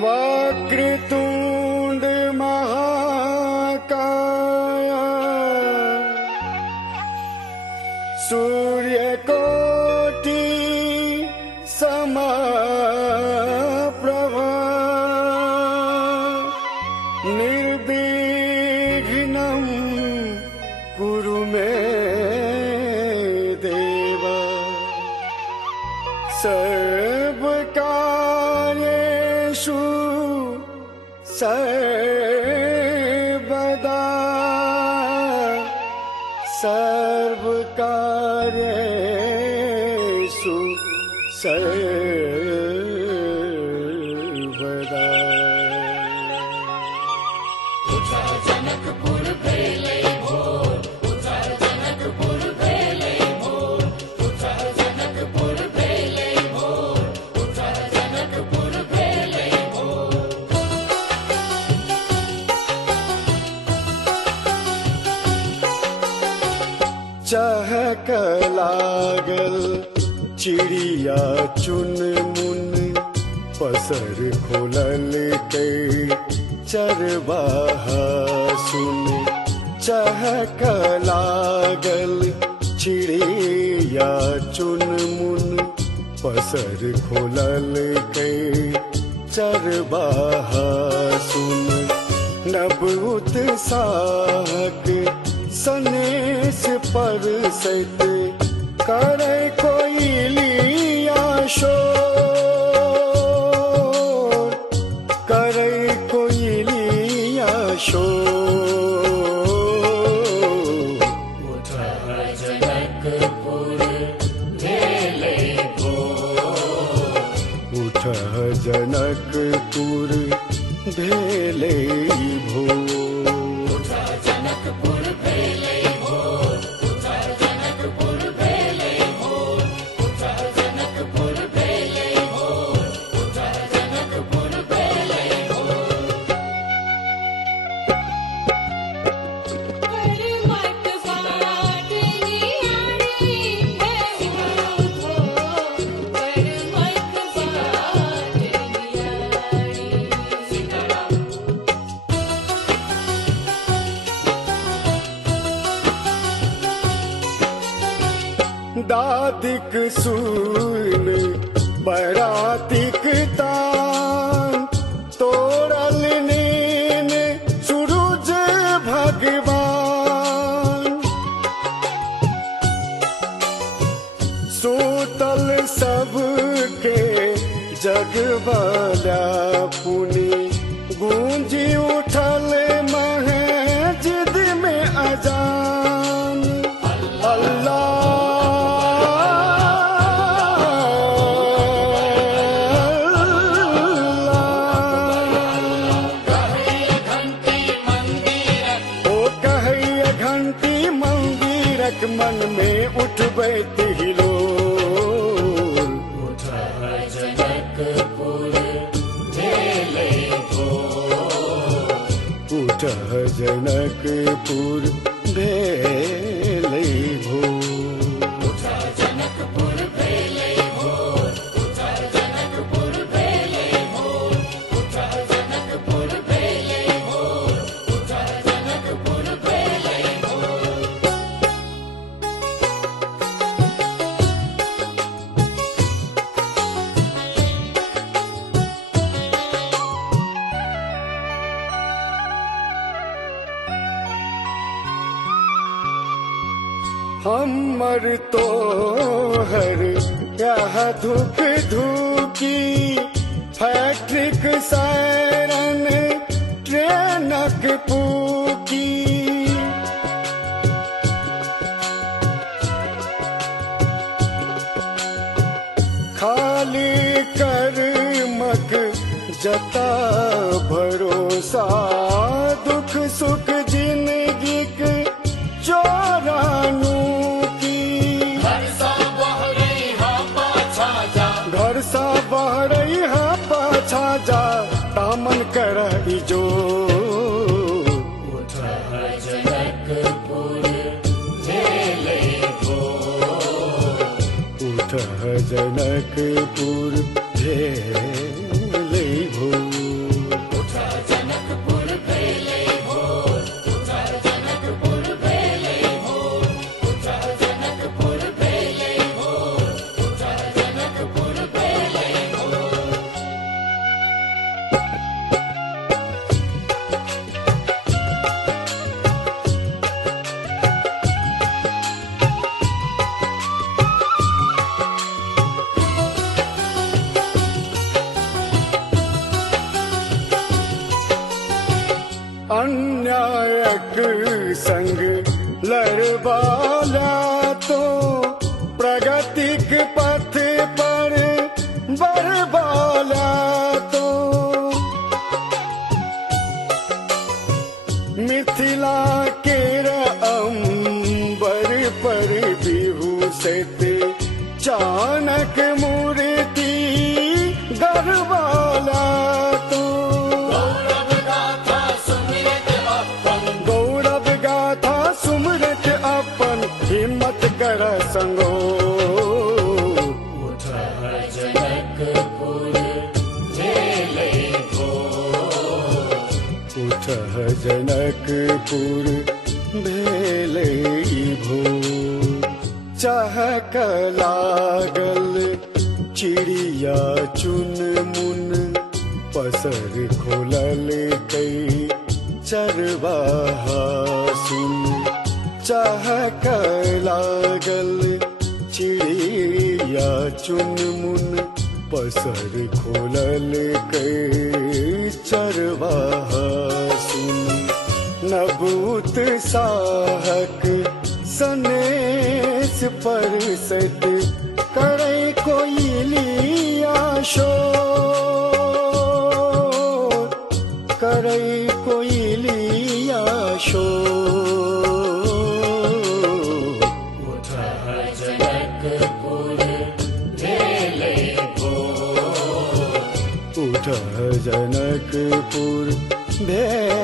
वक्रतुंड महाकाय सूर्यकोटि समप्रभा निर्विघ्नं कुरु मे देव सर्वकार्येषु सर्वदा सर्वकार्येषु सर्वदा। जनकपुर भेलै भोर, जनकपुर भेलै भोर, जनकपुर भेलै भोर, जनकपुर भेलै भोर। चहक लागल चिड़िया चुन मुन पसर खोलल के चरवाहा सुन। चहक लागल चिड़िया चुन मुन पसर खोलल के चरवाहा सुन। नभ उत्साहक सनेस पर सत करे कोयलिया शोर, करे कोयलिया शोर। जनकपुर भेलै भोर, जनकपुर भेलै भोर। जनकपुर भेलै भोर, जनकपुर भेलै भोर, जनकपुर भेलै भोर, जनकपुर भेलै भोर। परमत पाटलियाणी है उठो, परमत पाटलियाणी। दादिक सुन बरातिक तान, तोड़ल नीन सूरज भगवान। सूतल सबके जगवाला पुनि, गूंजी उठल मस्जिद में अजान। अल्लाह मन में उठबैत हिलोल। जनकपुर भेलै भोर, जनकपुर भेलै भोर। जनकपुर भेलै भोर, जनकपुर भेलै भोर, जनकपुर भेलै भोर, जनकपुर भेलै भोर। हमर तोहर यह धुक धुकी, फैक्ट्रिक सायरन ट्रेनक पूकी। खाली कर्मक जता भरोसा, दुख सुख जिंदगी के चोरानू की। घर सा बहरै हा पाछा जा, घर सा बहरै हा पाछा जा, दामन करह इजोर। जनकपुर भेलै भोर, जनकपुर भेलै भोर। उठ जनकपुर भेलै भोर, उठ जनकपुर भेलै भोर, उठ जनकपुर भेलै भोर, उठ जनकपुर भेलै भोर। अन्यायक संग लड़वाला तो प्रगतिक पथ पर बढ़वाला तो मिथिला के अंबर पर विभूषित चाणक मूर्ति गढ़वाला तो गौरव गाथा सुमिरत अपन, गौरव गाथा सुमरत अपन हिम्मत कर संगो। उठ जनकपुर भेलै भोर, उठ जनकपुर भेलै भोर। चहक लागल चिड़िया चुन मुन पसर खोलल कई चरवाहा सुन। चहक लागल चिड़िया चुन मुन पसर खोलल कई चरवाहा सुन। नभूत साहक सनेस परसत करे कोयलिया शोर, करे कोयलिया शोर। उठ जनकपुर भेलै भोर, उठ जनकपुर भेलै